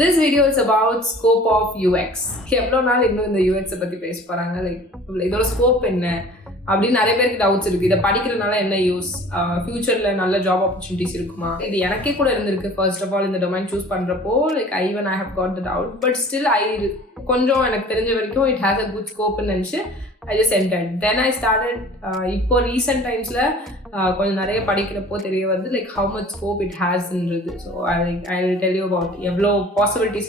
This video is about scope of UX. எவ்வளோ நாள் இன்னும் இந்த UX பற்றி பேச போகிறாங்க, லைக் இதோட ஸ்கோப் என்ன அப்படின்னு நிறைய பேருக்கு டவுட்ஸ் இருக்குது. இதை படிக்கிறதுனால என்ன யூஸ், ஃபியூச்சரில் நல்ல ஜாப் ஆப்பர்ச்சுனிட்டிஸ் இருக்குமா, இது எனக்கே கூட இருந்திருக்கு. ஃபர்ஸ்ட் ஆஃப் ஆல் இந்த டொமைன் சூஸ் பண்ணுறப்போ like I have got the doubt, but still கொஞ்சம் எனக்கு தெரிஞ்ச வரைக்கும் இட் ஹேஸ் அ குட் ஸ்கோப்னு நினச்சி I just entered. Then I started இப்போ ரீசெண்ட் டைம்ஸில் கொஞ்சம் நிறைய படிக்கிறப்போ தெரிய வருது like how much scope it ஹேஸ்ன்றது. So I will tell you about எவ்வளோ பாசிபிலிட்டிஸ்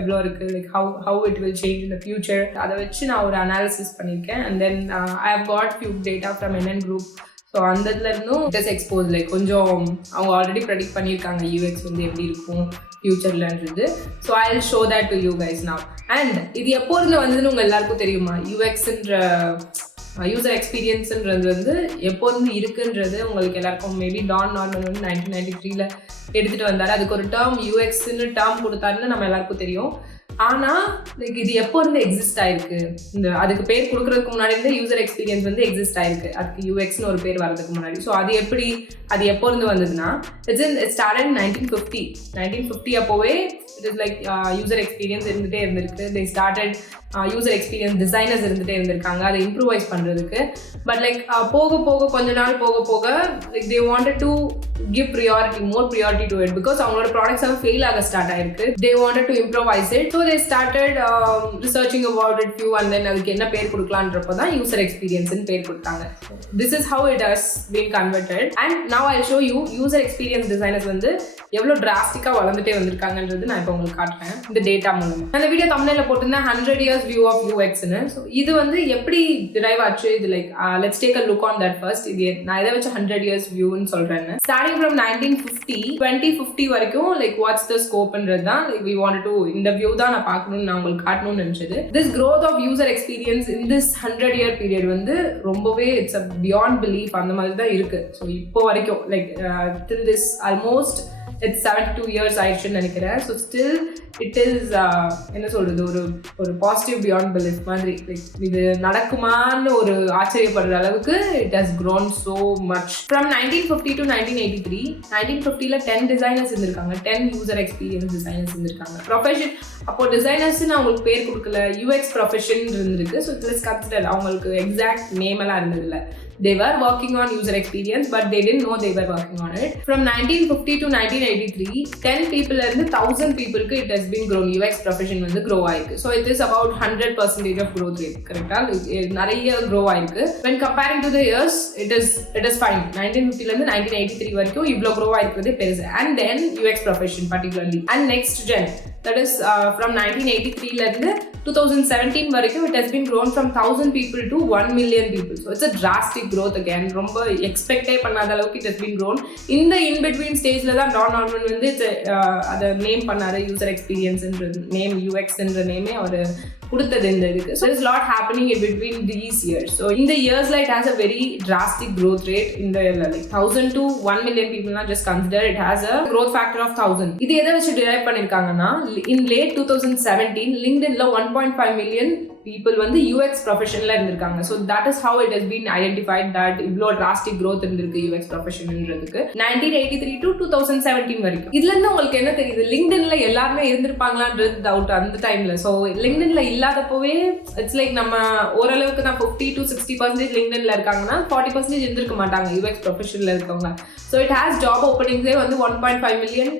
எவ்வளோ இருக்குது, like how it will change in the future. அதை வச்சு நான் ஒரு அனாலிசிஸ் பண்ணியிருக்கேன். And then I have got few data from NN Group. So அந்த இதில் இருந்தும் ஜஸ்ட் எக்ஸ்போஸ் லைக் கொஞ்சம் அவங்க ஆல்ரெடி ப்ரெடிக்ட் பண்ணியிருக்காங்க UX வந்து எப்படி இருக்கும் ஃபியூச்சர்லன்றது. So I will show that to you guys now. And இது எப்போ இருந்து வந்ததுன்னு உங்கள் எல்லாருக்கும் தெரியுமா? UXன்ற யூசர் எக்ஸ்பீரியன்ஸுன்றது வந்து எப்போ இருந்து இருக்குன்றது உங்களுக்கு எல்லாருக்கும் மேபி டான் நார்மன் வந்து 1993 எடுத்துகிட்டு வந்தார். அதுக்கு ஒரு டேர்ம் UXன்னு டேர்ம் கொடுத்தாருன்னு நம்ம எல்லாருக்கும் தெரியும். ஆனால் லைக் இது எப்போ இருந்து எக்ஸிஸ்ட் ஆயிருக்கு, இந்த அதுக்கு பேர் கொடுக்குறதுக்கு முன்னாடி இருந்து யூசர் எக்ஸ்பீரியன்ஸ் வந்து எக்ஸிஸ்ட் ஆயிருக்கு, அதுக்கு UXன்னு ஒரு பேர் வரதுக்கு முன்னாடி. ஸோ அது எப்போ இருந்து வந்ததுன்னா இட் ஸ்டார்டட் 1950 அப்போவே it is like user experience இருந்துகிட்டே இருந்திருக்கு. They started user experience designers இருந்துகிட்டே இருந்திருக்காங்க அதை இம்ப்ரூவைஸ் பண்ணுறதுக்கு. பட் லைக் கொஞ்ச நாள் போக like they wanted to give more priority to it, because அவங்களோட ப்ராடக்ட்ஸ் எல்லாம் ஃபெயில் ஆக ஸ்டார்ட் ஆயிருக்கு. They wanted to improvise it. So they started researching about it few and then அதுக்கு என்ன பேர் கொடுக்கலான்றப்போ தான் யூசர் எக்ஸ்பீரியன்ஸ்னு பேர் கொடுத்தாங்க. This is how it has been converted. And now I show you user experience designers வந்து எவ்வளோ டிராஸ்டிக்காக வளர்ந்துட்டே வந்திருக்காங்கன்றது நான் இப்போ உங்களுக்கு காட்டுறேன் இந்த டேட்டா மூலமாக. அந்த வீடியோ தமிழில் போட்டிருந்தேன் 100 years view of UXன்னு. ஸோ இது வந்து எப்படி டிரைவ் ஆச்சு, இது like let's take a look on that first. இது நான் எதை வச்சு 100 years வியூன்னு சொல்றேன்னு, ஸ்டார்டிங் ஃப்ரம் 1950 வரைக்கும் லைக் வாட்ஸ் த ஸ்கோப்ன்றது தான் லைக் வி வாண்ட் டு இந்த வியூ தான் நான் பார்க்கணும்னு நான் உங்களுக்கு காட்டணும்னு நினைச்சது. This growth of user experience in this 100-year period வந்து ரொம்பவே இட்ஸ் அ பியாண்ட் பிலீஃப் அந்த மாதிரி தான் இருக்கு. ஸோ இப்போ வரைக்கும் like till this almost it's 72 years ஆயிடுச்சுன்னு நினைக்கிறேன். ஸோ ஸ்டில் இட் இஸ் என்ன சொல்றது, ஒரு பாசிட்டிவ் பியாண்ட் பிலீஃப் மாதிரி. லைக் இது நடக்குமான்னு ஒரு ஆச்சரியப்படுற அளவுக்கு it has grown so much. From 1950 to 1983, 1950ல 10 designers இருந்திருக்காங்க, 10 யூசர் எக்ஸ்பீரியன்ஸ் டிசைனர்ஸ் இருந்திருக்காங்க. ப்ரொஃபஷன் அப்போ டிசைனர்ஸ்ன்னு அவங்களுக்கு பேர் கொடுக்கல, UX ப்ரொஃபஷன் இருந்திருக்கு. ஸோ இட்ஸ் கன்சிடர் அவங்களுக்கு எக்ஸாக்ட் நேம் எல்லாம் இருந்ததில்லை. They were working on user experience, but they didn't know they were working on it. From 1950 to 1983, 10 people and 1000 people it has been grown. UX profession வந்து grow ஆயிருக்கு. So it is about 100% of growth rate. கரெக்டா நிறைய grow ஆயிருக்கு. When comparing to the years, it is fine. 1950 ல இருந்து 1983 வரைக்கும் இவ்ளோ grow ஆயிருக்குது பெருசு. And then UX profession particularly. And next gen, that is from 1983 ல இருந்து 2017 வரைக்கும் it has been grown from 1000 people to 1 million people. So it's a drastic growth again. ரொம்ப எக்ஸ்பெக்டே பண்ணாத அளவுக்கு it has been grown. இந்த in between stageல தான் Don Norman வந்து அதை நேம் பண்ணாரு, யூசர் எக்ஸ்பீரியன்ஸ்ன்ற நேம், UXன்ற நேமே அவர் கொடுத்தது இந்த இதுக்கு. So there's a lot happening in between these years. So in the years like it has a very drastic growth rate. in the like 1000 to 1 million people not just consider it has a growth factor of 1000. இது எதை வச்சு derive பண்ணிருக்காங்கன்னா in late 2017 LinkedInல 1.5 million people வந்து UX ப்ரொஃபஷன்ல இருந்திருக்காங்க. So that is how it has been identified that இவ்வளோ drastic growth இருந்திருக்கு UX ப்ரொஃபஷன்ன்றதுக்கு 1983 to 2017 வரைக்கும். இதுல இருந்து உங்களுக்கு என்ன தெரியுது, லிங்க்டின்ல எல்லாருமே இருந்திருப்பாங்களான்றது டவுட் அந்த டைம்ல. ஸோ லிங்க்டின்ல இல்லாதப்போவே இட்ஸ் லைக் நம்ம ஓரளவுக்கு தான் 50 to 60% லிங்க்டின்ல இருக்காங்கன்னா 40% இருந்திருக்க மாட்டாங்க UX ப்ரொஃபஷன்ல இருக்கவங்க. ஸோ இட் ஹேஸ் ஜாப் ஓப்பனிங்ஸே வந்து 1.5 million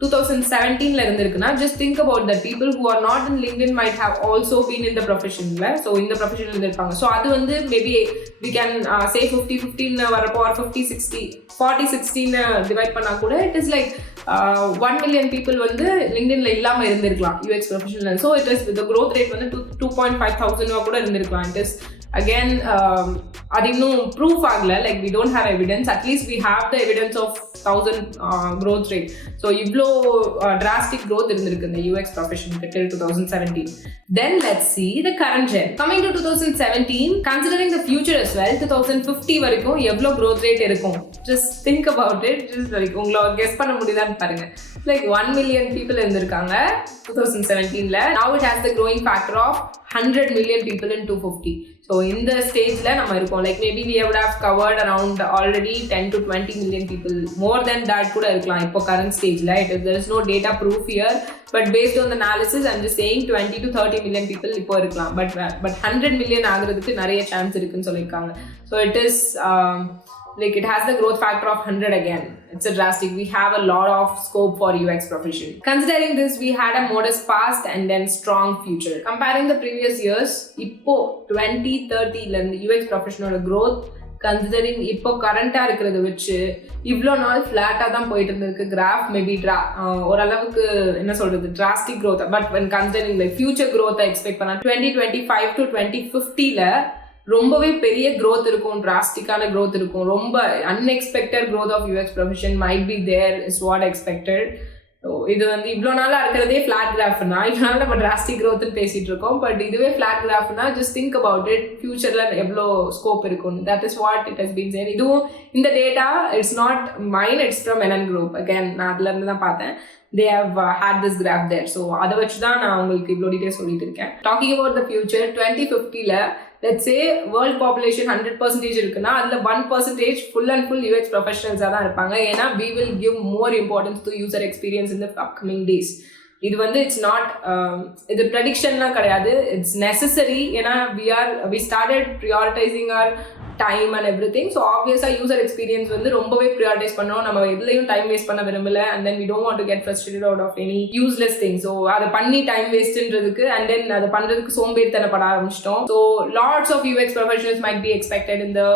2017ல இருந்திருக்குன்னா just think about that people who are not in LinkedIn might have also been in the professionல. ஸோ இந்த ப்ரொஃபஷன்ல இருந்திருப்பாங்க. ஸோ அது வந்து மேபி we can say 50-50 வரப்போ or 50-60 40-60 டிவைட் பண்ணா கூட it is like 1 million people வந்து லிங்க்டின்ல இல்லாம இருந்திருக்கலாம் UX professional. So it is the growth rate வந்து 2.5,000 கூட இருந்திருக்கலாம். it is again அது இன்னும் ப்ரூஃப் ஆகல, like we don't have evidence, at least we have the evidence of 1000 growth rate. So இவ்வளோ drastic growth இருந்திருக்கு இந்த UX ப்ரொஃபஷனுக்கு till 2017. Then let's see the current gen. Coming to 2017, considering the future as well, 2050 வரைக்கும் எவ்வளோ growth rate இருக்கும், just think about it. just like உங்களை guess பண்ண முடியுதான்னு பாருங்க. like 1 million people இருந்திருக்காங்க 2017ல. now it has the growing factor of 100 million people in 250. So இந்த ஸ்டேஜில் நம்ம இருக்கோம். Like maybe we would have covered around already 10 to 20 million people, more than that கூட இருக்கலாம் இப்போ current ஸ்டேஜில். there is no data proof here, but based on the analysis I'm just saying 20 to 30 million people இப்போ இருக்கலாம். but 100 million ஆகுறதுக்கு நிறைய chance இருக்குன்னு சொல்லியிருக்காங்க. so it is like it has the growth factor of 100 again. It's a drastic. We have a lot of scope for UX profession. Considering this, we had a modest past and then strong future. Comparing the previous years, இப்போ 2030 ல இந்த UX professional growth considering இப்போ கரண்டா இருக்கிறத வச்சு இவ்வளோ நாள் ஃப்ளாட்டாக தான் போயிட்டு இருந்திருக்கு கிராஃப். மேபி ஓரளவுக்கு என்ன சொல்றது drastic growth, but when considering the future growth expect பண்ணா 2025 to 2050ல ரொம்பவே பெரிய growth இருக்கும், டிராஸ்டிக்கான growth இருக்கும். ரொம்ப unexpected growth of UX profession might be there is what expected. இது வந்து இவ்வளோ நாளாக இருக்கிறதே ஃப்ளாட் கிராஃப்னா, இவ்வளோ நாள் நம்ம டிராஸ்டிக் க்ரோத்னு பேசிகிட்டு இருக்கோம். பட் இதுவே ஃப்ளாட் கிராஃப்னா ஜஸ்ட் திங்க் அபவுட் இட், ஃபியூச்சரில் எவ்வளோ ஸ்கோப் இருக்கும். That is what it has been said. இதுவும் இந்த data it's not mine, it's from NN Group. Again நான் அதுலேருந்து தான் பார்த்தேன். they have had this graph there. so அதை வச்சு தான் நான் உங்களுக்கு இவ்வளோ டீட்டெயில்ஸ் சொல்லிட்டு இருக்கேன். talking about the future 2050ல let's say world population 100% இருக்குன்னா அதில் 1% full and full UX professionals தான் இருப்பாங்க. ஏன்னா we will give more importance to user experience in the upcoming days. இது வந்து இட்ஸ் நாட் இது ப்ரெடிக்ஷன்லாம் கிடையாது, இட்ஸ் நெசசரி. ஏன்னா we started prioritizing our time and everything. so obviously user experience வந்து ரொம்பவே prioritize பண்ணோம். நம்ம எதுலையும் டைம் வேஸ்ட் பண்ண விரும்பல, and then we don't want to get frustrated out of any useless thing. so அதை பண்ணி டைம் வேஸ்ட்ன்றதுக்கு and then அதை பண்றதுக்கு சோம்பேறித்தனப்பட ஆரம்பிச்சிட்டோம். so lots of UX professionals might be expected in the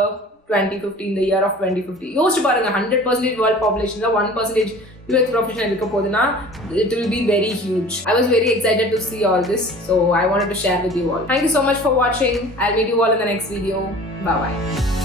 2050, in the year of 2050. யோசிச்சு பாருங்க, 100% world population 1% UX professional இருக்க போதுன்னா it will be very huge. I was very excited to see all this, so I wanted to share with you all. Thank you so much for watching. I'll meet you all in the next video. Bye bye.